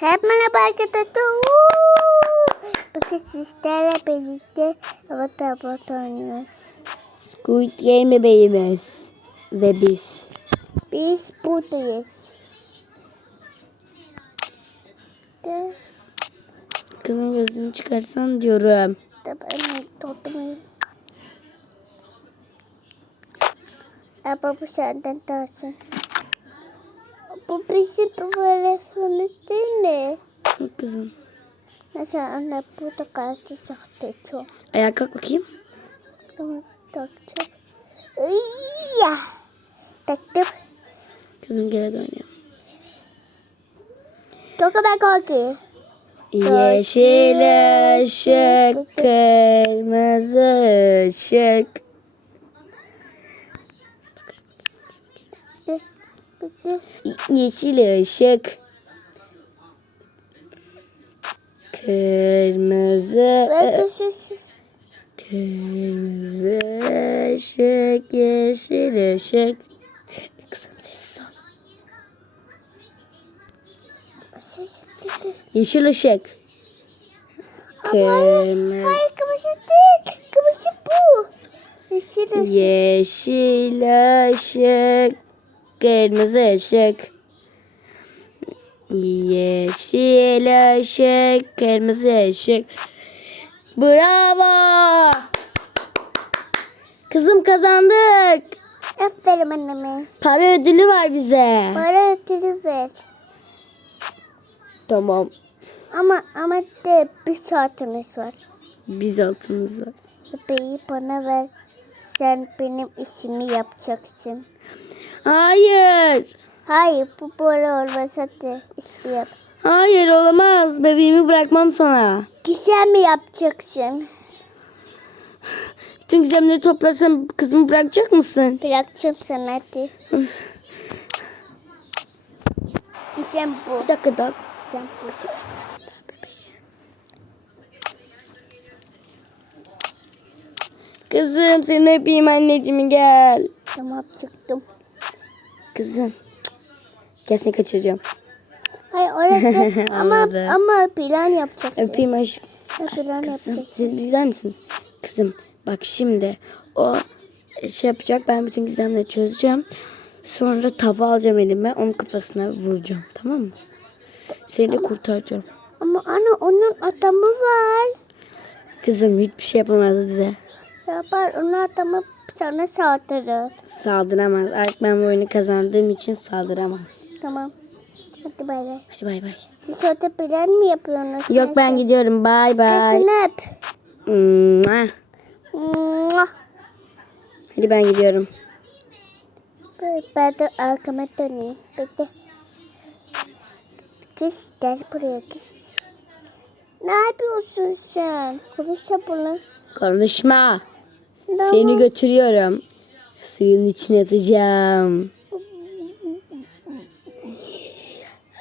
Hep merhaba arkadaşlar. Bakın sizlerle birlikte evet evet oynuyoruz. Squid Game bebeğimiz. Ve biz. Biz buradayız. De, Kızım gözünü çıkarsan diyorum. de ben toplamayayım. Ama bu senden dersin. Bu bizim tuvaletimiz değil mi? Bak Kızım. Mesela anne burada karşılayacaktı çok. Ayağa kalk bakayım. Tamam takacağım. Ya. Taktım. Kızım geri dönüyor. Toka ben korkuyor. Yeşil ışık, kırmızı ışık. Yeşil ışık. Kırmızı. Kırmızı ışık, yeşil ışık. Kızım sessiz ol. Yeşil ışık. Kırmızı. Hayır kırmızı değil. Kırmızı bu. Yeşil ışık. Yeşil ışık. Kırmızı ışık. Yeşil ışık. Kırmızı ışık. Bravo. Kızım kazandık. Aferin anneme. Para ödülü var bize. Para ödülü ver. Tamam. Ama ama de bir saatimiz var. Biz altımız var. Bebeği bana ver. Sen benim işimi yapacaksın. Hayır. Hayır bu böyle olmaz hadi. Hayır olamaz. Bebeğimi bırakmam sana. Güzel mi yapacaksın? Bütün gizemleri toplarsam kızımı bırakacak mısın? Bırakacağım sana hadi. Güzel bu. Bir dakika daha. Güzel bu. Kızım seni öpeyim anneciğim gel. Tamam çıktım. Kızım. Gel seni kaçıracağım. Hayır orası ama Anladım. ama plan yapacaksın. Öpeyim. Ha, plan Kızım yapacaksın. siz bizler misiniz? Kızım bak şimdi o şey yapacak ben bütün gizemleri çözeceğim. Sonra tava alacağım elime onun kafasına vuracağım tamam mı? Seni de kurtaracağım. Ama ana onun adamı var. Kızım hiçbir şey yapamaz bize. Yapar onun adamı sana saldırır. Saldıramaz. Artık ben bu oyunu kazandığım için saldıramaz. Tamam. Hadi bay bay. Hadi bay bay. Siz orada plan mı yapıyorsunuz? Yok ben gidiyorum. Bay bay. Mua. Mua. Hadi ben gidiyorum. Ben de arkama döneyim. Bekle. Kız gel buraya kız. Ne yapıyorsun sen? Konuşsa bunu. Konuşma. Seni götürüyorum. Suyun içine atacağım.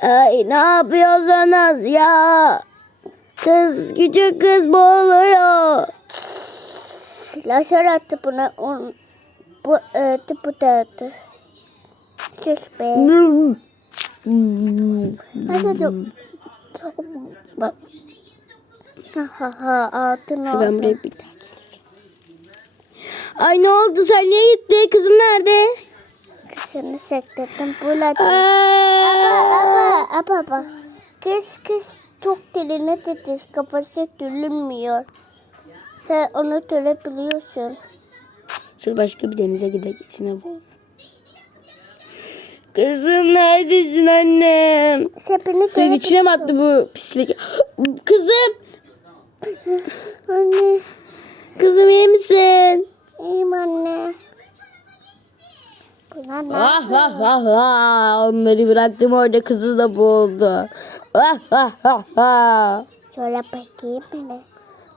Ay ne yapıyorsunuz ya? Kız küçük kız boğuluyor. Lazer attı buna. On, bu öldü bu da öldü. Sus be. Bak. Ha ha ha altın Ben oldu. buraya bir gelirim. Ay ne oldu sen niye gitti? Kızım nerede? Kızını sektirdim. Buladı. Aa! Ama ama bak. Kız kız çok diline titiz. Kafası dürülmüyor. Sen onu görebiliyorsun. Şöyle başka bir denize gidelim içine boz. Kızım neredesin annem? Sen beni Suyun içine mi attı bu pislik? Kızım, Anne. kızım iyi misin? İyiyim anne. Bunlar ne? Ah ah ah ah. Onları bıraktım orada kızı da boğuldu. Ah ah ah ah. Şöyle bakayım beni.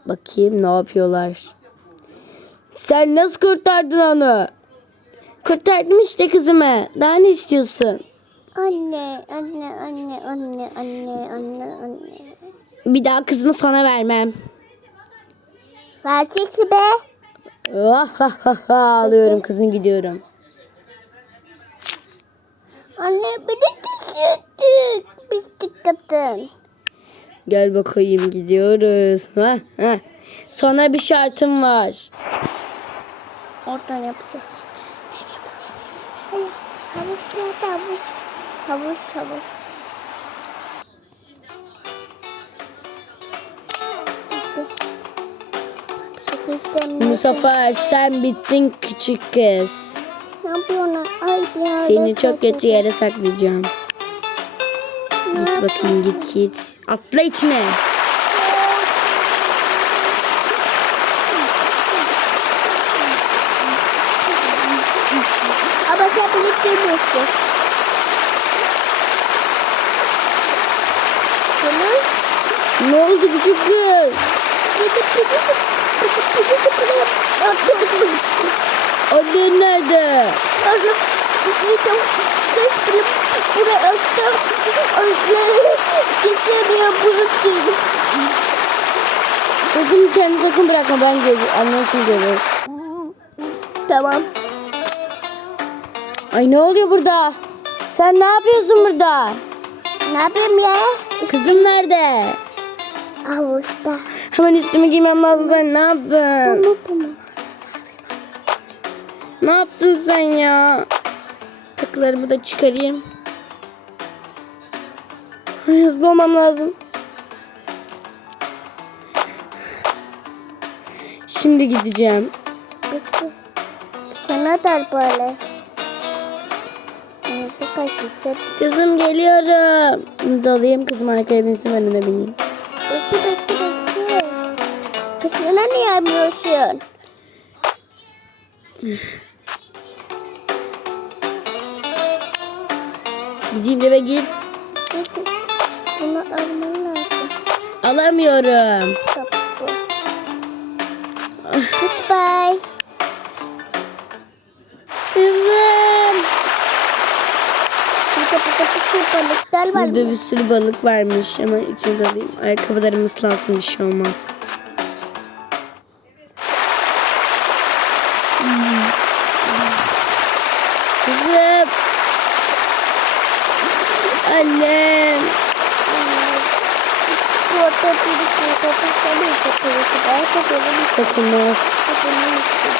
Bakayım ne yapıyorlar. Sen nasıl kurtardın onu? Kurtardım işte kızımı. Daha ne istiyorsun? Anne, anne, anne, anne, anne, anne, anne. Bir daha kızımı sana vermem. Vereceksin be. Ah ah ah ah. Alıyorum kızın gidiyorum. Anne beni düşürdün. bisikletin. Gel bakayım gidiyoruz. Ha, ha. Sana bir şartım var. Oradan yapacağız. Havuz havuz? Havuz havuz. Sefer sen bittin küçük kız. Ne yapıyorsun? Ay bir Seni çok kötü yere saklayacağım. Ne Git bakayım git git. Atla içine. Ama sen. Bunu Ne oldu küçük kız? Annen nerede? Gittim. Bile buraya attım. Kesemiyor. Sakın kendi sakın bırakma ben gör annen şimdi. Tamam. Ay ne oluyor burada? Sen ne yapıyorsun burada? Ne yapayım ya? Kızım nerede? Havuzda. Hemen üstümü giymem lazım sen ne yaptın? Bunu bunu. Ne yaptın sen ya? Takılarımı da çıkarayım. Ay, hızlı olmam lazım. Şimdi gideceğim. Bitti. Sana da böyle. Kızım geliyorum. Dalayım kızım arkaya binsin önüne bineyim. Bekle bekle bekle. Kızına niye yapmıyorsun? Gideyim eve git. Bunu alman lazım. Alamıyorum. Kapı. Goodbye. Kızım. Burada sürü balıklar var. Burada bir sürü balık varmış. Hemen içine dalayım. Ayakkabılarım ıslansın bir şey olmaz. Kızım. Annem. Dokunmaz.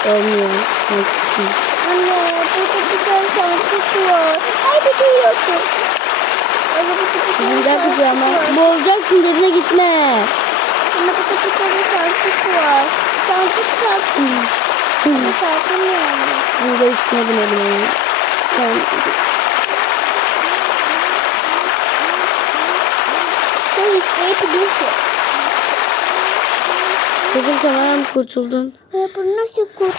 Olmuyor. Anne burada bir tane şarkısı var. Gel şarkısı kucağıma. Boğulacaksın derine gitme. Anne burada bir tane şarkısı var. Şarkı. Anne şarkı ne yani? Burada üstüne binelim. Sen Sen isteyebilirsin. kızım tamam kurtuldun. Ya bunu nasıl kurtaracağım?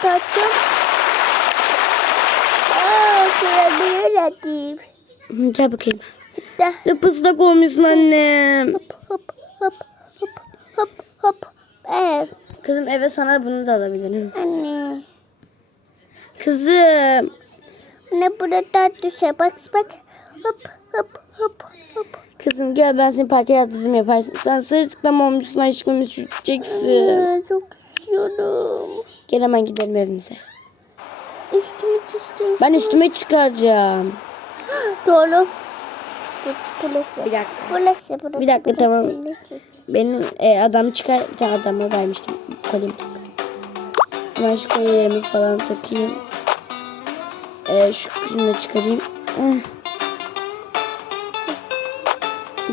Hı, Gel bakayım. Çıktı. Tıpıslak olmuşsun annem. Hop hop hop hop hop hop. Evet. Kızım eve sana bunu da alabilirim. Anne. Kızım. Anne burada şey bak bak. Hop hop hop hop. Kızım gel ben seni parka yazdırdım yaparsın. Sen sırılsıklam olmuşsun aşkım üşüteceksin. Çok istiyorum. Gel hemen gidelim evimize. Ben üstüme çıkaracağım. Doğru. Burası. Bir dakika. Burası burası. Bir dakika, burası. tamam. Benim e, adam çıkar bir tane adama vermiştim. Kolyemi tak. Hemen şu kolyelerimi falan takayım. E, şu şunu da çıkarayım.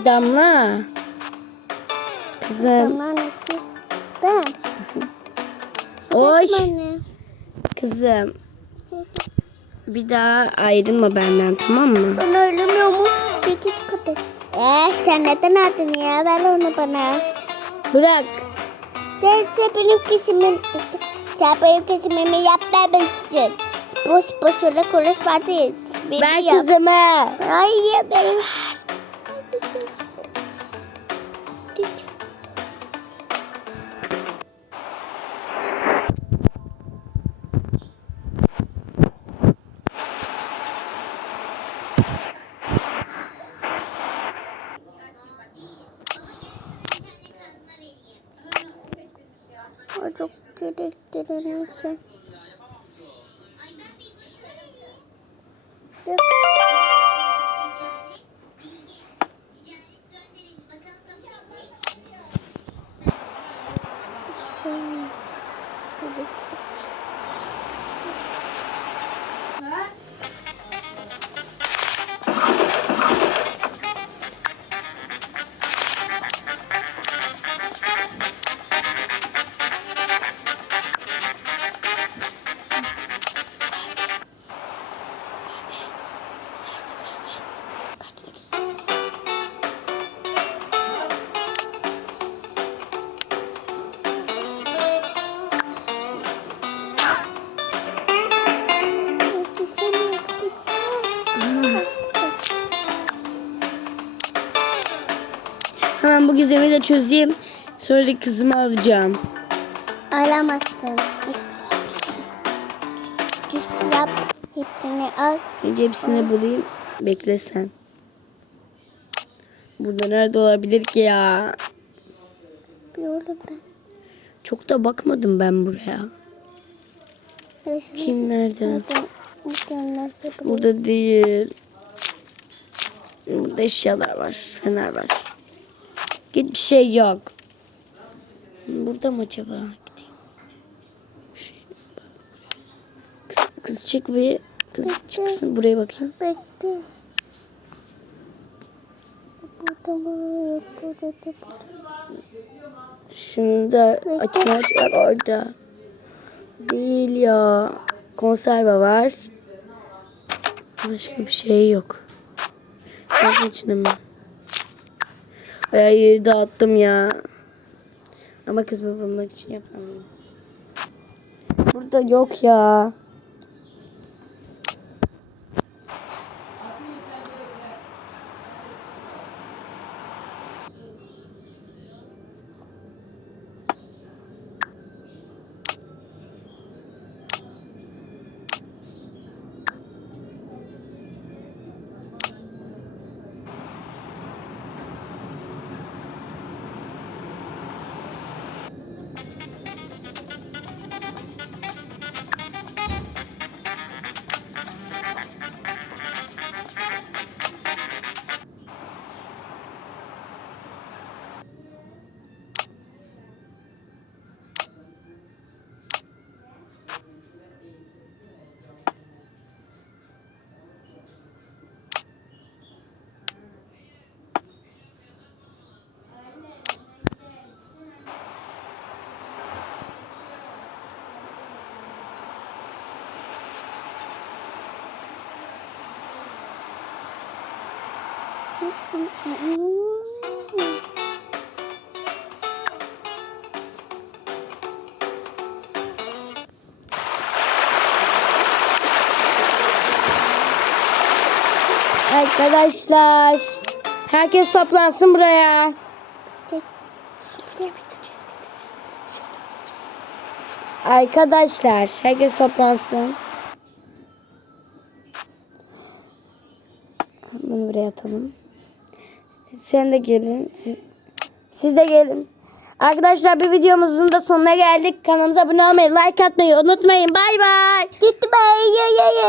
Damla. Kızım. Annesi. Ben. Oy. Kızım. Bir daha ayrılma benden tamam mı? Ben ölmüyor mu? Çekil kapı. Eee sen neden aldın ya? Ver onu bana. Bırak. Sen, sen benim kesimim... Sen benim kesimimi yapmamışsın. Boş boşuna konuşma değil. Benim Ver yap. kızımı. Hayır benim. Ay, Çok gerektirilmişsin. Hemen bu gizemi de çözeyim. Sonra da kızımı alacağım. Alamazsın. Yap. Hepsini al. Önce hepsini bulayım. Bekle sen. Burada nerede olabilir ki ya? Biliyorum ben. Çok da bakmadım ben buraya. Kim nerede? Burada değil. Burada eşyalar var. Fener var. Git bir şey yok. Burada mı acaba? Gideyim. Şey, kız, kız çık bir. Kız çıksın buraya bakayım. Bekle. Burada mı? Yok burada da. Şunu da açma aç var orada. Değil ya. Konserve var. Başka bir şey yok. Bunun içinde mi? Bayağı yeri dağıttım ya. Ama kızımı bulmak için yapamıyorum. Burada yok ya. Arkadaşlar. Herkes toplansın buraya. Arkadaşlar herkes toplansın. Bunu buraya atalım. Sen de gelin. Siz, siz de gelin. Arkadaşlar bir videomuzun da sonuna geldik. Kanalımıza abone olmayı, like atmayı unutmayın. Bay bay. Gitti be. Ye ye ye.